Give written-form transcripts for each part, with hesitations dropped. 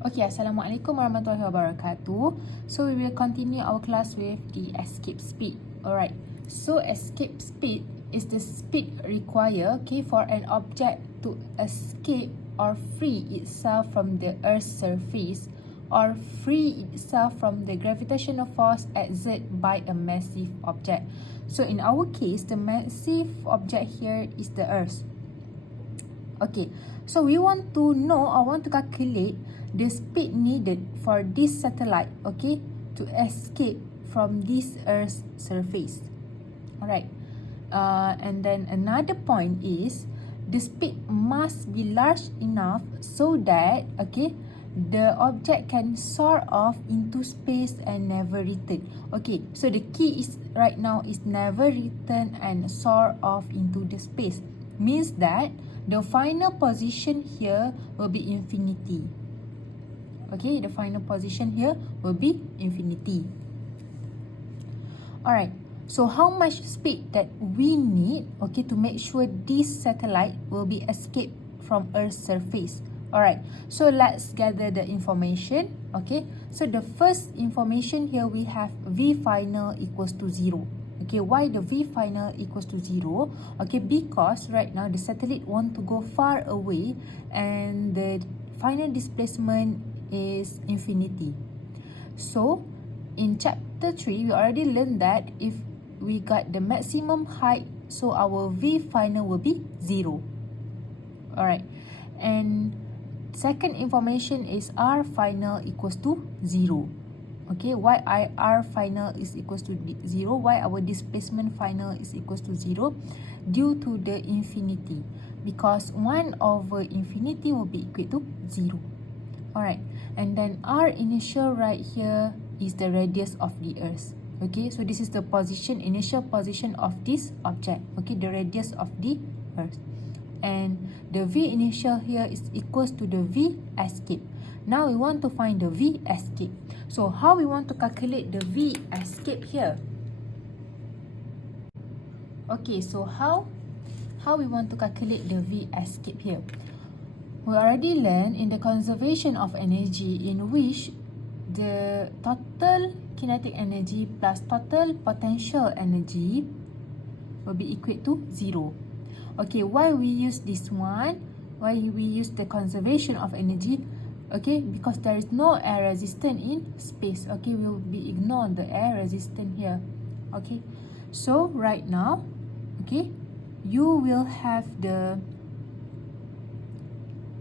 Okay, Assalamualaikum warahmatullahi wabarakatuh. So we will continue our class with the escape speed. Alright, so escape speed is the speed required, okay, for an object to escape or free itself from the Earth's surface or free itself from the gravitational force exerted by a massive object. So in our case, the massive object here is the Earth. Okay, so we want to know or want to calculate the speed needed for this satellite, okay, to escape from this Earth's surface. Alright, and then another point is the speed must be large enough so that, okay, the object can soar off into space and never return. Okay, so the key is right now is never return and soar off into the space. Means that the final position here will be infinity. Okay, the final position here will be infinity. Alright, so how much speed that we need, okay, to make sure this satellite will be escaped from Earth's surface? Alright, so let's gather the information. Okay, so the first information here we have V final equals to 0. Okay, why the V final equals to 0? Okay, because right now the satellite want to go far away and the final displacement is infinity. So in chapter 3, we already learned that if we got the maximum height, so our V final will be 0. Alright, and second information is R final equals to 0. Okay, why R final is equals to 0? Why our displacement final is equals to 0? Due to the infinity. Because 1 over infinity will be equal to 0. Alright, and then R initial right here is the radius of the Earth. Okay, so this is the position, initial position of this object. Okay, the radius of the Earth. And the V initial here is equals to the V escape. Now we want to find the V escape. So how we want to calculate the V escape here? Okay, so how we want to calculate the V escape here? We already learned in the conservation of energy in which the total kinetic energy plus total potential energy will be equal to 0. Okay, why we use this one? Why we use the conservation of energy? Okay, because there is no air resistance in space. Okay, we will be ignore the air resistance here. Okay, so right now, okay, you will have the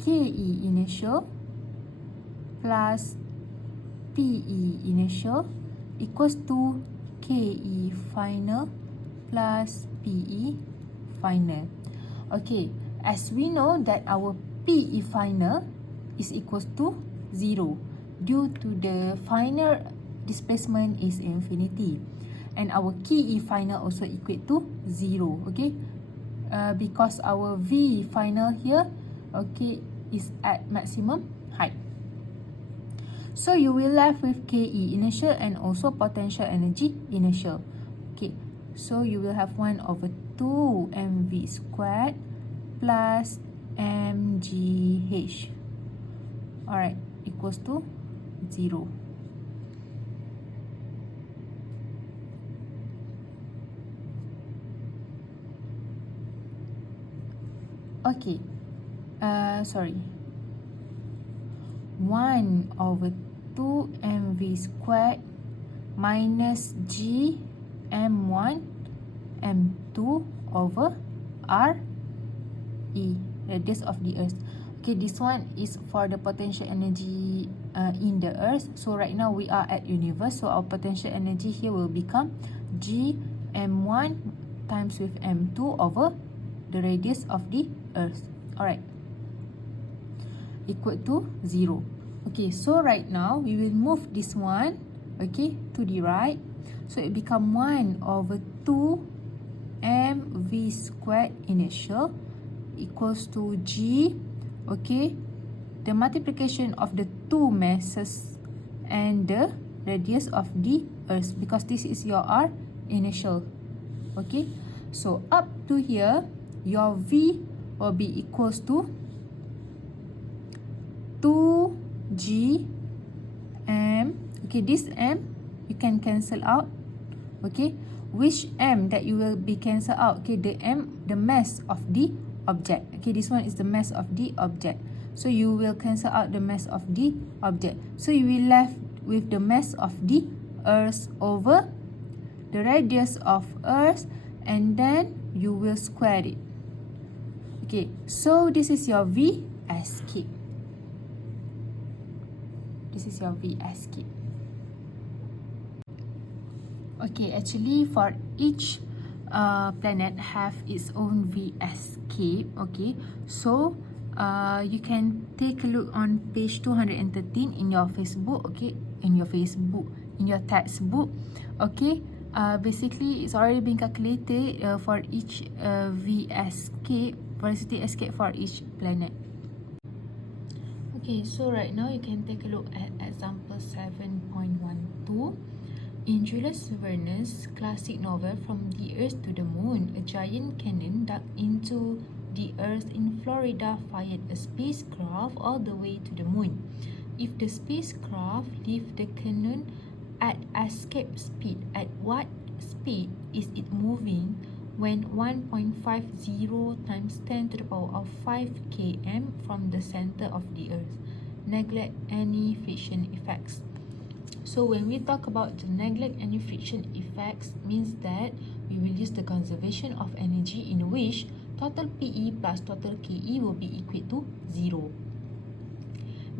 KE initial plus PE initial equals to KE final plus PE final. Okay, as we know that our PE final is equals to 0 due to the final displacement is infinity, and our KE final also equal to 0. Okay, because our V final here, okay, is at maximum height. So you will left with KE initial and also potential energy initial. Okay, so you will have 1 over 2 mv squared plus mgh. Alright, equals to 0. Okay, sorry. 1 over 2 mv squared minus g m1 m2 over r e, radius of the Earth. Okay, this one is for the potential energy in the Earth. So right now we are at universe, so our potential energy here will become g m1 times with m2 over the radius of the Earth. Alright, equal to 0. Okay, so right now we will move this one, okay, to the right. So it become 1 over 2 mv squared initial equals to g, okay, the multiplication of the two masses and the radius of the Earth, because this is your R initial. Okay, so up to here your V will be equals to 2 G M. Okay, this M you can cancel out. Okay, which M that you will be cancel out? Okay, the M, the mass of the object. Okay, this one is the mass of the object. So you will cancel out the mass of the object. So you will left with the mass of the Earth over the radius of Earth, and then you will square it. Okay, so this is your V escape. This is your V escape. Okay, actually for each planet have its own V escape. Okay, so you can take a look on page 213 in your Facebook. Okay, in your textbook. Okay, basically it's already been calculated for each V escape, velocity escape for each planet. Okay, so right now you can take a look at example 7.12. In Jules Verne's classic novel From the Earth to the Moon, a giant cannon dug into the Earth in Florida fired a spacecraft all the way to the moon. If the spacecraft leaves the cannon at escape speed, at what speed is it moving when 1.50 times 10 to the power of 5 km from the center of the Earth? Neglect any friction effects. So when we talk about the neglect any friction effects, means that we will use the conservation of energy in which total PE plus total KE will be equal to 0.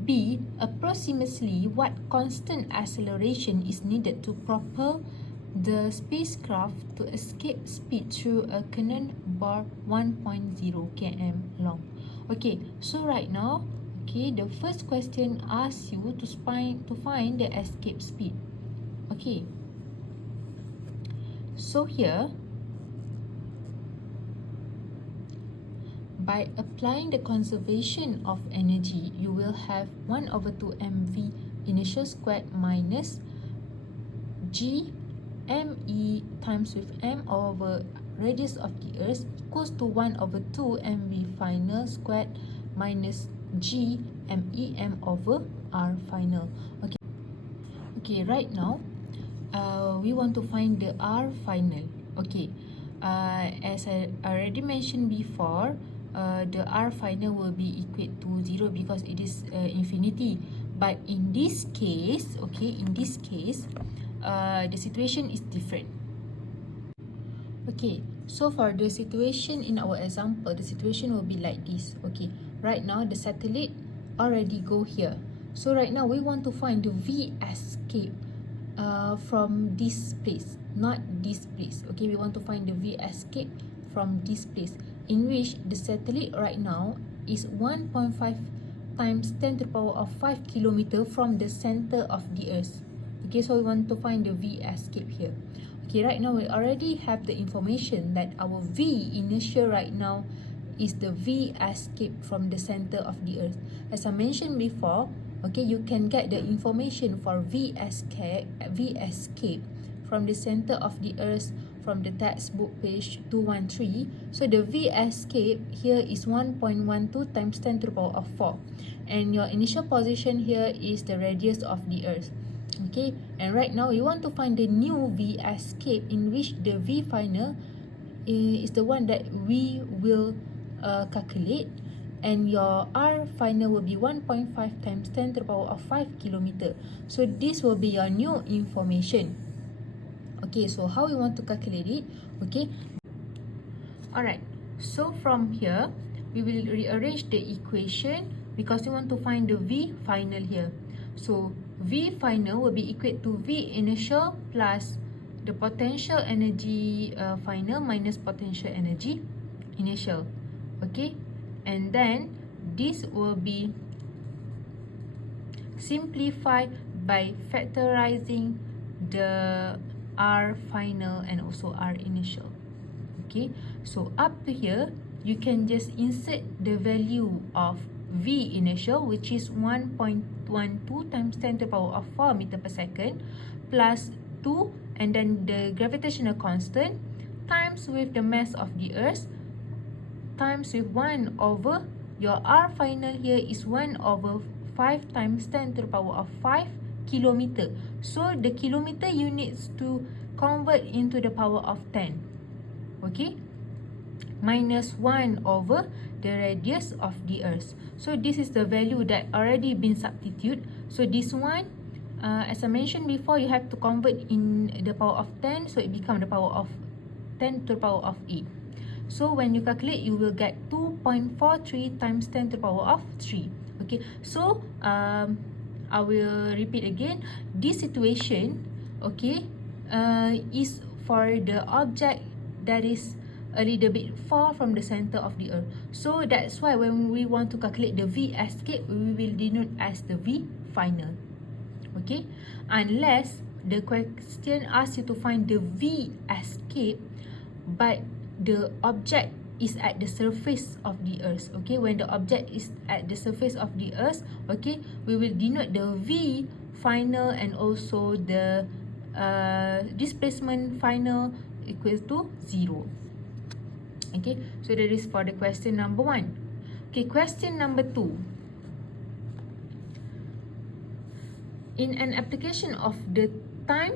B. Approximately what constant acceleration is needed to propel the spacecraft to escape speed through a cannon bar 1.0 km long? Okay, so right now, okay, the first question asks you to find the escape speed. Okay, so here, by applying the conservation of energy, you will have 1 over 2 mv initial squared minus g me times with m over radius of the Earth equals to 1 over 2 mv final squared minus g mem over r final. Okay, okay, right now we want to find the r final. Okay, as I already mentioned before, the r final will be equal to 0 because it is infinity. But in this case, okay, in this case, the situation is different. Okay, so for the situation in our example, the situation will be like this. Okay, right now the satellite already go here. So right now we want to find the V escape from this place, not this place. Okay, we want to find the V escape from this place, in which the satellite right now is 1.5 times 10 to the power of 5 kilometer from the center of the Earth. Okay, so we want to find the V escape here. Okay, right now we already have the information that our V initial right now is the V escape from the center of the Earth. As I mentioned before, okay, you can get the information for V escape from the center of the Earth from the textbook page 213. So the V escape here is 1.12 times 10 to the power of 4. And your initial position here is the radius of the Earth. Okay, and right now we want to find the new V escape, in which the V final is the one that we will calculate, and your R final will be 1.5 times 10 to the power of 5 kilometer. So this will be your new information. Okay, so how we want to calculate it? Okay, alright, so from here we will rearrange the equation because we want to find the V final here. So V final will be equal to V initial plus the potential energy final minus potential energy initial. Okay, and then this will be simplified by factorizing the R final and also R initial. Okay, so up to here you can just insert the value of V initial, which is 1.12 times 10 to the power of 4 meter per second plus 2, and then the gravitational constant times with the mass of the Earth times with 1 over your R final here is 1 over 5 5 times 10 to the power of 5 kilometer. So the kilometer you need to convert into the power of 10. Okay, minus 1 over the radius of the earth. So this is the value that already been substituted. So this one, as I mentioned before, you have to convert in the power of 10, so it becomes the power of 10 to the power of 8. So when you calculate, you will get 2.43 times 10 to the power of 3. Okay, so I will repeat again. This situation, okay, is for the object that is a little bit far from the center of the earth. So that's why when we want to calculate the V escape, we will denote as the V final. Okay, unless the question asks you to find the V escape, but the object is at the surface of the earth. Okay, when the object is at the surface of the earth, okay, we will denote the V final and also the displacement final equals to 0. Okay, so that is for the question number 1. Okay, question number 2. In an application of the time.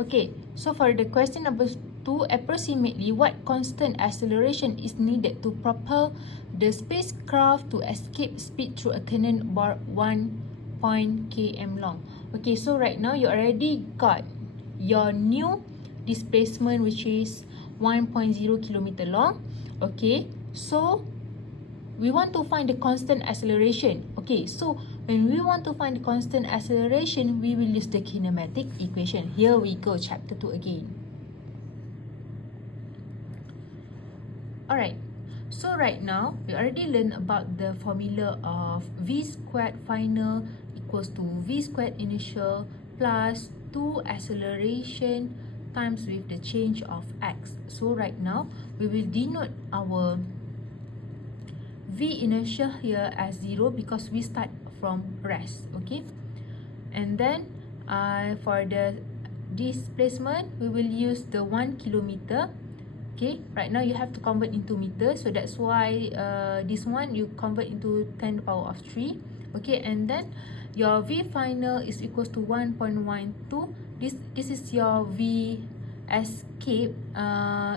Okay, so for the question number 2, approximately what constant acceleration is needed to propel the spacecraft to escape speed through a cannon about 1 km long. Okay, so right now you already got your new displacement, which is 1.0 kilometer long. Okay, so we want to find the constant acceleration. Okay, so when we want to find the constant acceleration, we will use the kinematic equation. Here we go, chapter 2 again. Alright, so right now we already learned about the formula of V squared final equals to V squared initial plus 2 acceleration times with the change of x. So right now we will denote our V inertia here as 0 because we start from rest. Okay, and then for the displacement, we will use the 1 kilometer. Okay, right now you have to convert into meter, so that's why this one you convert into 10 to the power of 3. Okay, and then your V final is equals to 1.12. This is your V escape,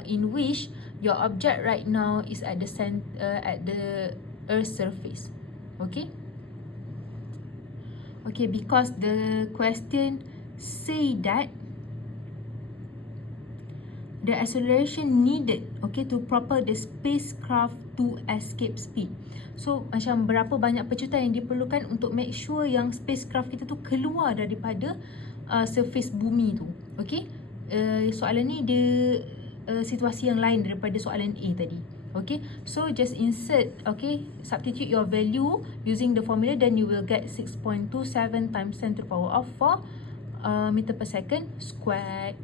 in which your object right now is at the Earth's surface. Okay. Okay, because the question say that the acceleration needed, okay, to propel the spacecraft to escape speed. So macam berapa banyak pecutan yang diperlukan untuk make sure yang spacecraft kita tu keluar daripada surface bumi tu. Okay, soalan ni dia situasi yang lain daripada soalan A tadi. Okay, so just insert, okay, substitute your value using the formula, then you will get 6.27 times 10 to the power of 4 meter per second squared.